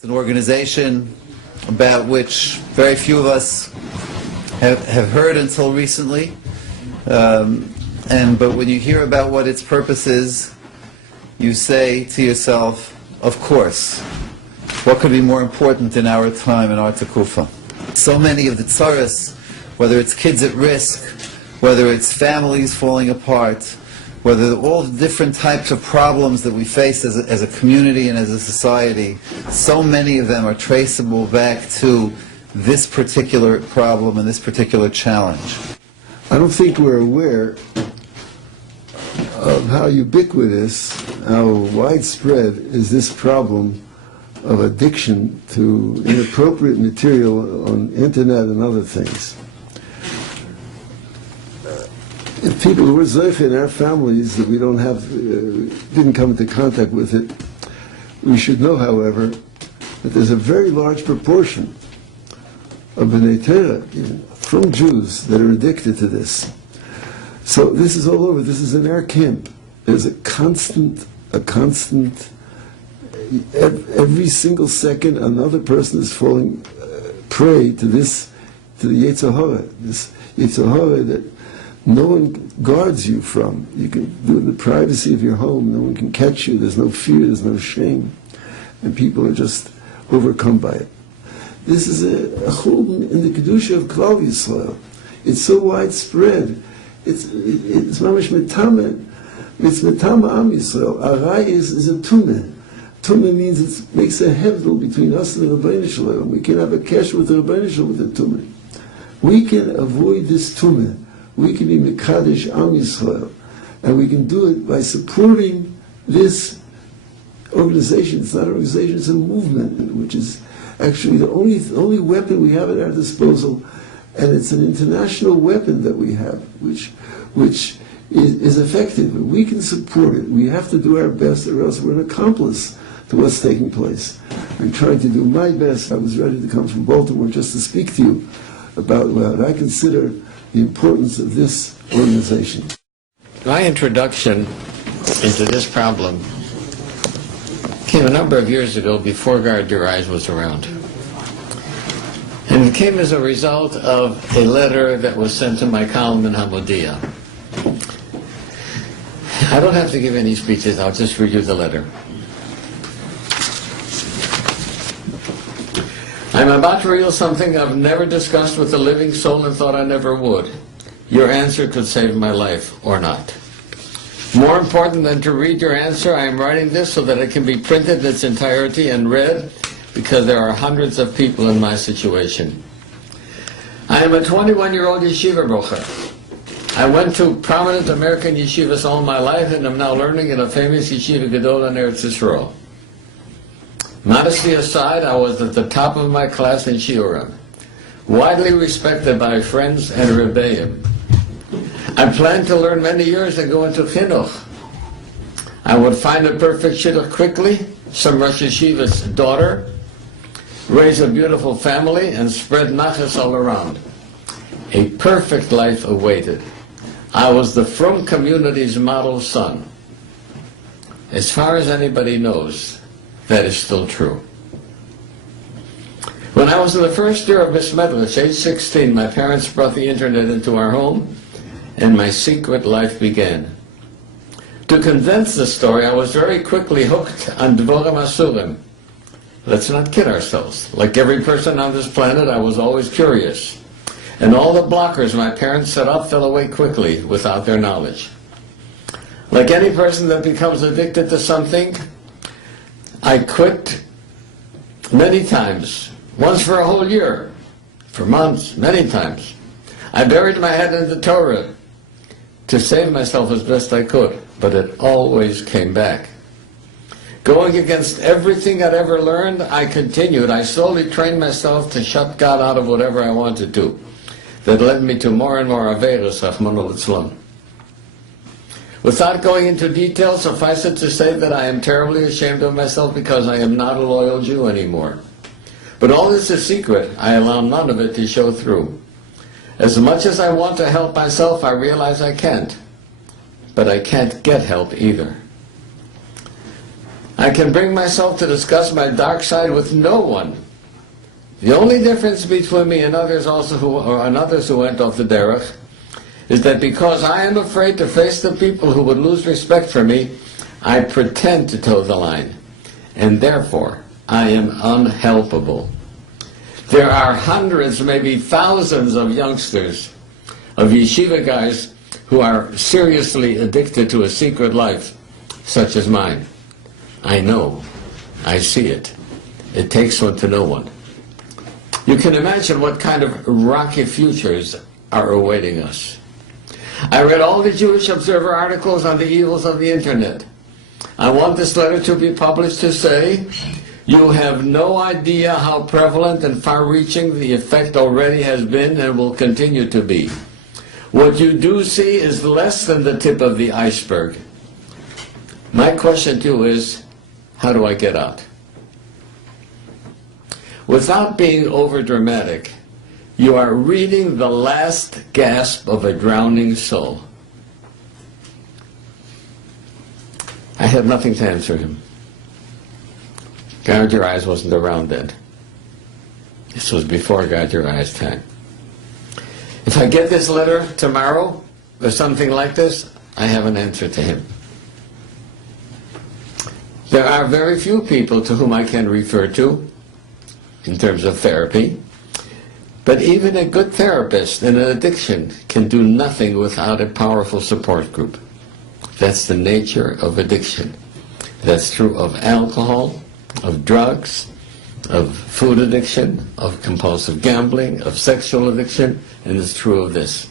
It's an organization about which very few of us have heard until recently. But when you hear about what its purpose is, you say to yourself, of course, what could be more important in our time, in our tekufa? So many of the tzaras, whether it's kids at risk, whether it's families falling apart, whether all the different types of problems that we face as a community and as a society, so many of them are traceable back to this particular problem and this particular challenge. I don't think we're aware of how ubiquitous, how widespread is this problem of addiction to inappropriate material on internet and other things. If people who were zoich in our families that we don't have, didn't come into contact with it, we should know, however, that there's a very large proportion of B'nai Torah, from Jews, that are addicted to this. So this is all over. This is in our camp. There's a constant, every single second another person is falling prey to this, to the Yetzer Hara, this Yetzer Hara that no one guards you from. You can do it in the privacy of your home. No one can catch you. There's no fear. There's no shame. And people are just overcome by it. This is a chulin in the Kedusha of Klal Yisrael. It's so widespread. It's mamash metame. It's metame Am Yisrael. Arai is a tumah. Tumah means it makes a hevdel between us and the Rebbeinu Shalom. We can have a cash with the Rebbeinu Shalom with the tumah. We can avoid this tumah. We can be Mekadesh Am Yisrael. And we can do it by supporting this organization. It's not an organization, it's a movement, which is actually the only weapon we have at our disposal, and it's an international weapon that we have, which is effective. We can support it. We have to do our best, or else we're an accomplice to what's taking place. I'm trying to do my best. I was ready to come from Baltimore just to speak to you about what I consider the importance of this organization. My introduction into this problem came a number of years ago, before Guard Your Eyes was around. And it came as a result of a letter that was sent to my column in Hamodia. I don't have to give any speeches, I'll just read you the letter. I'm about to reveal something I've never discussed with a living soul and thought I never would. Your answer could save my life, or not. More important than to read your answer, I am writing this so that it can be printed in its entirety and read, because there are hundreds of people in my situation. I am a 21-year-old yeshiva brocher. I went to prominent American yeshivas all my life and am now learning in a famous yeshiva gadol in Eretz Yisrael. Modesty aside, I was at the top of my class in shiurim, widely respected by friends and rebbeim. I planned to learn many years and go into chinuch. I would find a perfect shidduch quickly, some Rosh Yeshiva's daughter, raise a beautiful family, and spread nachas all around. A perfect life awaited. I was the frum community's model son. As far as anybody knows, that is still true. When I was in the first year of Bais Medrash, age 16, my parents brought the internet into our home, and my secret life began. To condense the story, I was very quickly hooked on Dvorim Asurim. Let's not kid ourselves. Like every person on this planet, I was always curious. And all the blockers my parents set up fell away quickly without their knowledge. Like any person that becomes addicted to something, I quit many times. Once for a whole year, for months, many times. I buried my head in the Torah to save myself as best I could, but it always came back. Going against everything I'd ever learned, I continued. I slowly trained myself to shut God out of whatever I wanted to. That led me to more and more Averos, Rachmana litzlan. Without going into detail, suffice it to say that I am terribly ashamed of myself because I am not a loyal Jew anymore. But all this is secret. I allow none of it to show through. As much as I want to help myself, I realize I can't. But I can't get help either. I can bring myself to discuss my dark side with no one. The only difference between me and others who went off the derech is that because I am afraid to face the people who would lose respect for me, I pretend to toe the line, and therefore I am unhelpable. There are hundreds, maybe thousands of youngsters, of yeshiva guys who are seriously addicted to a secret life, such as mine. I know. I see it. It takes one to know one. You can imagine what kind of rocky futures are awaiting us. I read all the Jewish Observer articles on the evils of the internet. I want this letter to be published to say, you have no idea how prevalent and far-reaching the effect already has been and will continue to be. What you do see is less than the tip of the iceberg. My question to you is, how do I get out? Without being over-dramatic, you are reading the last gasp of a drowning soul. I had nothing to answer him. Guard Your Eyes wasn't around then. This was before Guard Your Eyes time. If I get this letter tomorrow, or something like this, I have an answer to him. There are very few people to whom I can refer to in terms of therapy, but even a good therapist in an addiction can do nothing without a powerful support group. That's the nature of addiction. That's true of alcohol, of drugs, of food addiction, of compulsive gambling, of sexual addiction, and it's true of this.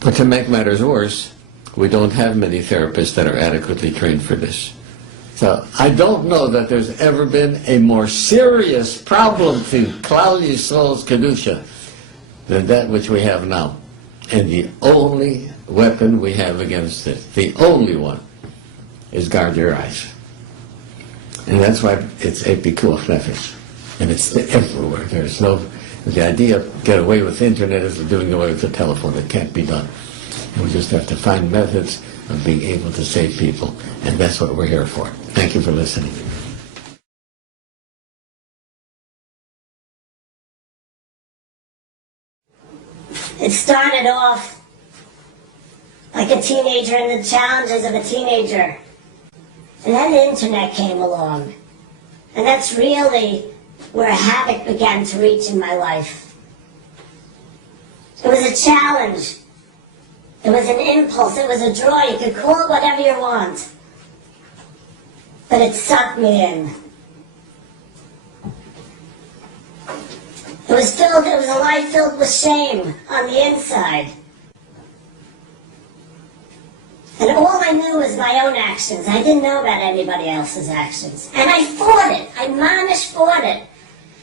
But to make matters worse, we don't have many therapists that are adequately trained for this. So I don't know that there's ever been a more serious problem to Klal Yisrael's Kedusha than that which we have now. And the only weapon we have against it, the only one, is guard your eyes. And that's why it's a pikuach nefesh. And it's everywhere. There's no, the idea of get away with the internet is doing away with the telephone. It can't be done. We just have to find methods of being able to save people. And that's what we're here for. Thank you for listening. It started off like a teenager and the challenges of a teenager. And then the internet came along. And that's really where havoc began to reach in my life. It was a challenge. It was an impulse. It was a draw. You could call it whatever you want. But it sucked me in. It was a life filled with shame on the inside. And all I knew was my own actions. I didn't know about anybody else's actions. And I fought it. I mamish fought it.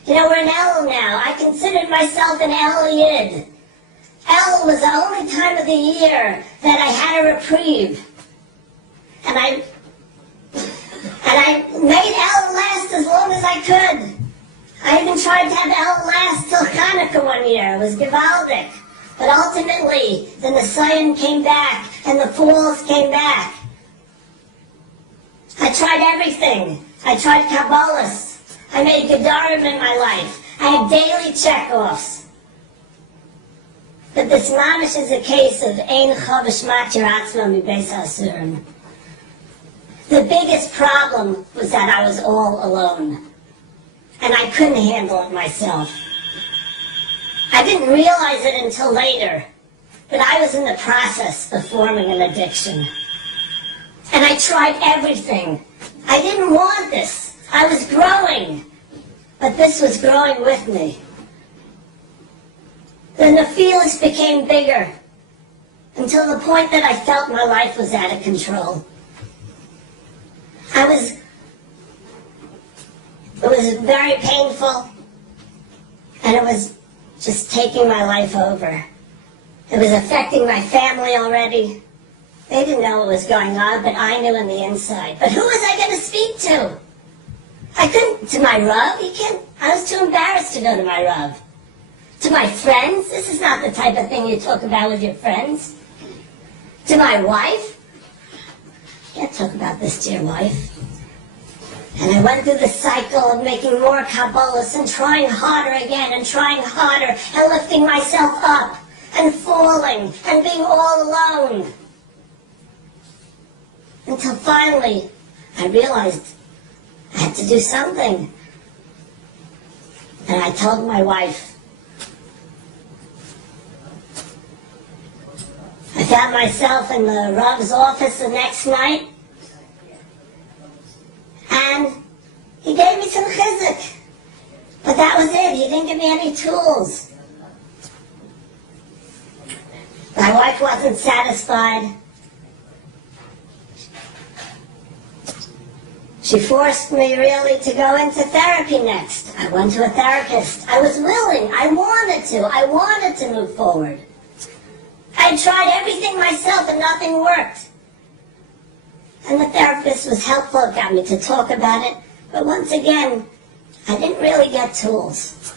You know, we're in El now. I considered myself an El Yid. El was the only time of the year that I had a reprieve. And I made El last as long as I could. I even tried to have El last till Hanukkah one year. It was gewaldic. But ultimately, the Nisayan came back, and the fools came back. I tried everything. I tried Kabbalahs. I made Gedarim in my life. I had daily checkoffs. But this mamish is a case of Ein Chavish Matir Atzma Mi Beis Hasurim. The biggest problem was that I was all alone. And I couldn't handle it myself. I didn't realize it until later, but I was in the process of forming an addiction. And I tried everything. I didn't want this. I was growing, but this was growing with me. Then the feelings became bigger, until the point that I felt my life was out of control. It was very painful, and it was just taking my life over. It was affecting my family already. They didn't know what was going on, but I knew on the inside. But who was I going to speak to? I couldn't, to my Rav? I was too embarrassed to go to my Rav. To my friends? This is not the type of thing you talk about with your friends. To my wife? You can't talk about this to your wife. And I went through the cycle of making more Kabbalahs and trying harder again and trying harder and lifting myself up and falling and being all alone. Until finally I realized I had to do something. And I told my wife. I found myself in the Rav's office the next night, and he gave me some chizuk. But that was it. He didn't give me any tools. My wife wasn't satisfied. She forced me really to go into therapy next. I went to a therapist. I was willing. I wanted to move forward. I tried everything myself and nothing worked. And the therapist was helpful, got me to talk about it. But once again, I didn't really get tools.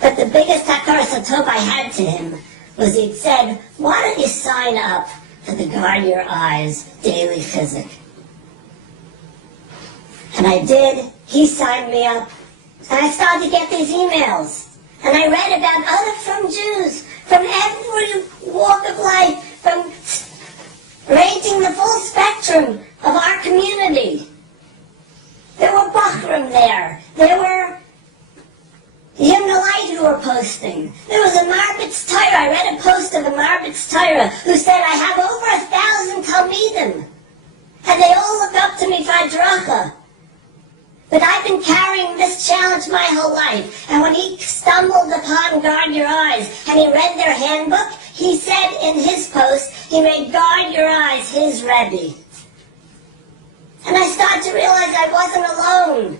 But the biggest hakaras hatov I had to him was he'd said, why don't you sign up for the Guard Your Eyes daily chizuk? And I did. He signed me up. And I started to get these emails. And I read about from Jews, from every walk of life, from ranging the full spectrum of our community. There were Bachram there. There were Yimnalite who were posting. There was a Marbitz Torah. I read a post of a Marbitz Torah who said, I have over 1,000 Talmidim. And they all look up to me for Adracha. But I've been carrying this challenge my whole life. And when he stumbled upon Guard Your Eyes and he read their handbook, he said in his post, he made Guard Your Eyes his Rebbe. And I started to realize I wasn't alone.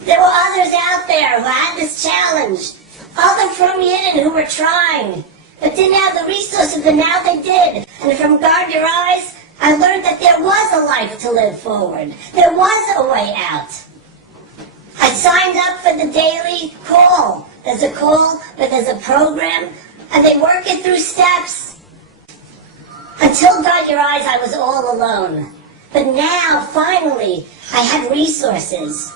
There were others out there who had this challenge. Other from Yidden who were trying, but didn't have the resources, but now they did. And from Guard Your Eyes, I learned that there was a life to live forward. There was a way out. I signed up for the daily call. There's a call, but there's a program, and they work it through steps. Until Guard Your Eyes, I was all alone. But now, finally, I had resources.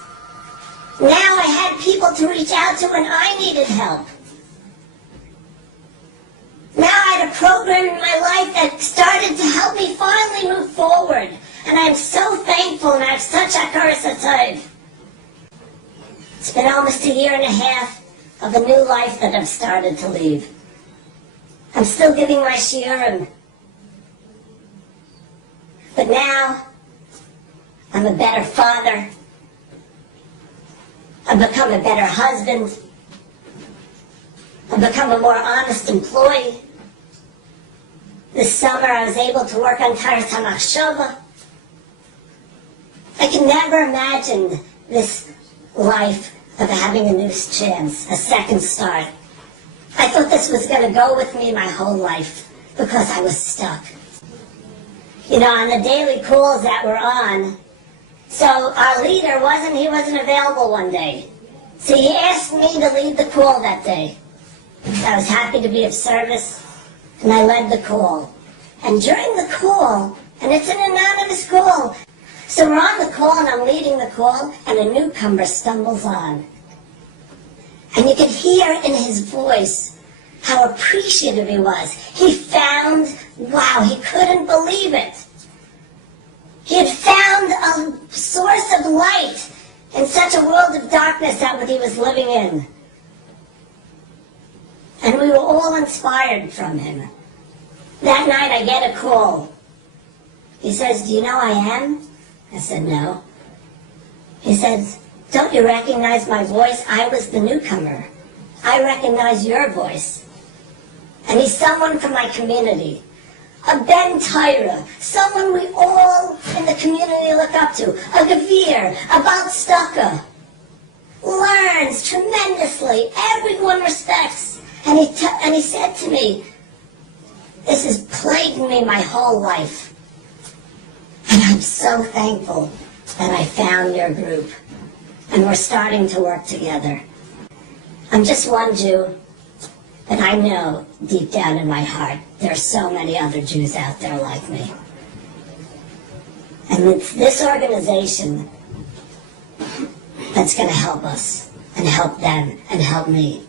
Now I had people to reach out to when I needed help. Now I had a program in my life that started to help me finally move forward. And I'm so thankful, and I have such hakaras hatov. It's been almost 1.5 years of a new life that I've started to lead. I'm still giving my shiurim. But now, I'm a better father. I've become a better husband. I've become a more honest employee. This summer I was able to work on Taras HaMachshava. I can never imagine this life of having a new chance, a second start. I thought this was going to go with me my whole life because I was stuck. You know, on the daily calls that we're on, so our leader wasn't available one day. So he asked me to lead the call that day. I was happy to be of service, and I led the call. And during the call, and it's an anonymous call, so we're on the call and I'm leading the call, and a newcomer stumbles on. And you could hear in his voice how appreciative he was. He found, wow, he couldn't believe it. He had found a source of light in such a world of darkness that what he was living in. And we were all inspired from him. That night I get a call. He says, do you know I am? I said, no. He says, don't you recognize my voice? I was the newcomer. I recognize your voice. And he's someone from my community. A Ben Tyra, someone we all in the community look up to. A Gavir, a Balstaka. Learns tremendously. Everyone respects. And he said to me, this has plagued me my whole life. And I'm so thankful that I found your group. And we're starting to work together. I'm just one Jew, but I know deep down in my heart there are so many other Jews out there like me. And it's this organization that's going to help us, and help them, and help me.